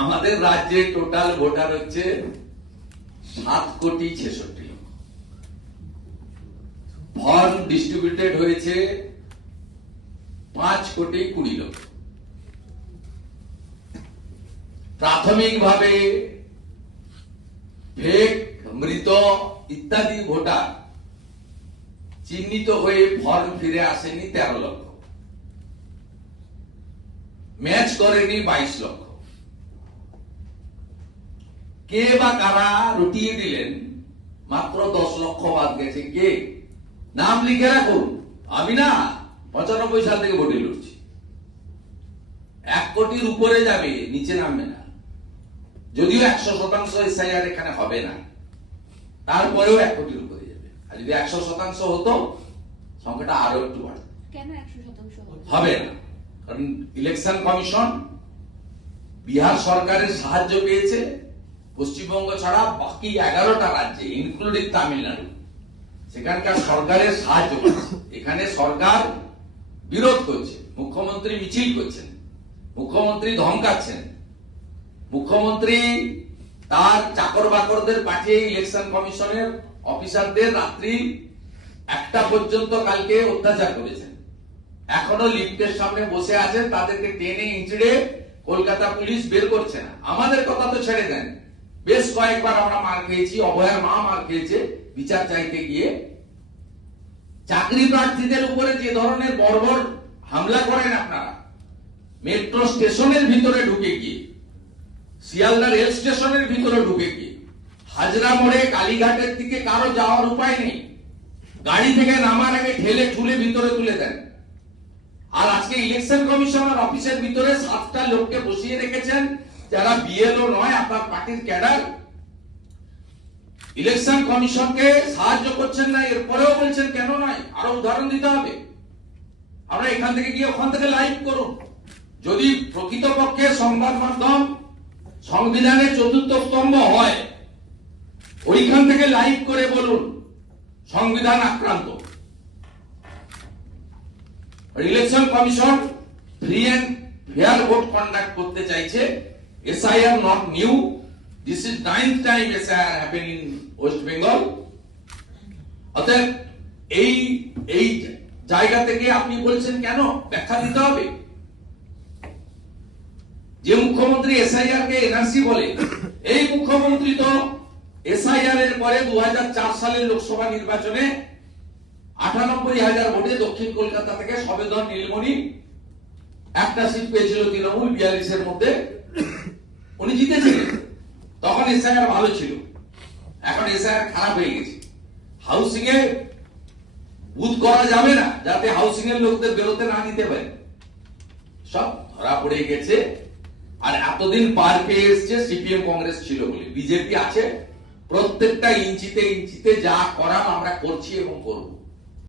আমাদের রাজ্যে total voter হচ্ছে 7,66,00,000। ফর্ম ডিস্ট্রিবিউটেড হয়েছে 5,20,00,000। প্রাথমিকভাবে ফেক, মৃত ইত্যাদি ভোটার চিহ্নিত হয়ে ফর্ম ফিরে আসেনি 13 লক্ষ, ম্যাচ করেনি 22 লক্ষ। কে বা কারা রটিয়ে দিলেন মাত্র 10 লক্ষ বাদ গেছে। কে? নাম লিখে রাখুন। আমি না 95 সাল থেকে ভোটে লড়ছি। 1 কোটির উপরে যাবে, নিচে নামবে না। যদিও 100% এসআইআর এখানে হবে না, তারপরেও 1 কোটির উপরে যাবে। আর যদি 100% হতো সংখ্যাটা আরো একটু বাড়ত। কেন 100% হবে না? কারণ ইলেকশন কমিশন বিহার সরকারের সাহায্য পেয়েছে, পশ্চিমবঙ্গ ছাড়া বাকি 11টা রাজ্যে ইনক্লুডিং তামিলনাড়ু সেখানকার সরকারের সাহায্য করছে। এখানে সরকার বিরোধ করছে, মুখ্যমন্ত্রী মিছিল করছেন, মুখ্যমন্ত্রী ধমকাচ্ছেন, মুখ্যমন্ত্রী তার চাকর বাকরদের পাঠিয়ে ইলেকশন কমিশনের অফিসারদের রাত্রি 1টা পর্যন্ত কালকে অত্যাচার করেছেন। এখনো লিফটের সামনে বসে আছেন, তাদেরকে টেনে ইঁচড়ে কলকাতা পুলিশ বের করছে না। আমাদের কথা তো ছেড়ে দেন, বেশ কয়েকবার আমরা মার খেয়েছি, অভয়ার মা মার খেয়েছে বিচার চাইতে গিয়ে। চাকরি প্রার্থীদের উপরে যে ধরনের বর্বর হামলা করেন আপনারা, মেট্রো স্টেশনের ভিতরে ঢুকে গিয়ে, শিয়ালদা রেল স্টেশনের ভিতরে ঢুকে গিয়ে, হাজরা মোড়ে কালীঘাটের দিকে কারো যাওয়ার উপায় নেই, গাড়ি থেকে নামার আগে ঠেলে ঠুলে ভিতরে তুলে দেন। আর আজকে ইলেকশন কমিশনার অফিসের ভিতরে 7টা লোককে বসিয়ে রেখেছেন যারা বিএলও নয়, আপনার পার্টির ক্যাডার। ইলেকশন কমিশনকে সাহায্য করছেন না, এরপরেও বলছেন কেন নয়। আরো উদাহরণ দিতে হবে। আমরা এখান থেকে গিয়ে ওখান থেকে লাইভ করুন। যদি প্রকৃতপক্ষে সংবাদ মাধ্যম সংবিধানের 4র্থ স্তম্ভ হয়, ওইখান থেকে লাইভ করে বলুন সংবিধান আক্রান্ত। Election commission free and fair vote conduct করতে চাইছে। SIR not new, this is 9th time SIR happen in West Bengal. অতএব এই জায়গা থেকে আপনি বলছেন কেন, ব্যাখ্যা দিতে হবে। যে মুখ্যমন্ত্রী এসআইআর কে এনআরসি বলে, এই মুখ্যমন্ত্রী তো এসআইআর এর পরে 2004 সালের লোকসভা নির্বাচনে 98,000 ভোটে দক্ষিণ কলকাতা থেকে সবেধন নীলমণি একটা সিট পেয়েছিল তৃণমূল 42 এর মধ্যে, উনি জিতেছিলেন। তখন এসআইআর ভালো ছিল, এখন এসআইআর খারাপ হয়ে গেছে। হাউসিং এ বুথ করা যাবে না যাতে হাউসিং এর লোকদের বেরোতে না দিতে পারে, সব ধরা পড়ে গেছে। আর এতদিন পার পেয়ে এসছে সিপিএম কংগ্রেস ছিল বলে, বিজেপি আছে। প্রত্যেকটা ইঞ্চিতে ইঞ্চিতে যা করার আমরা করছি এবং করব।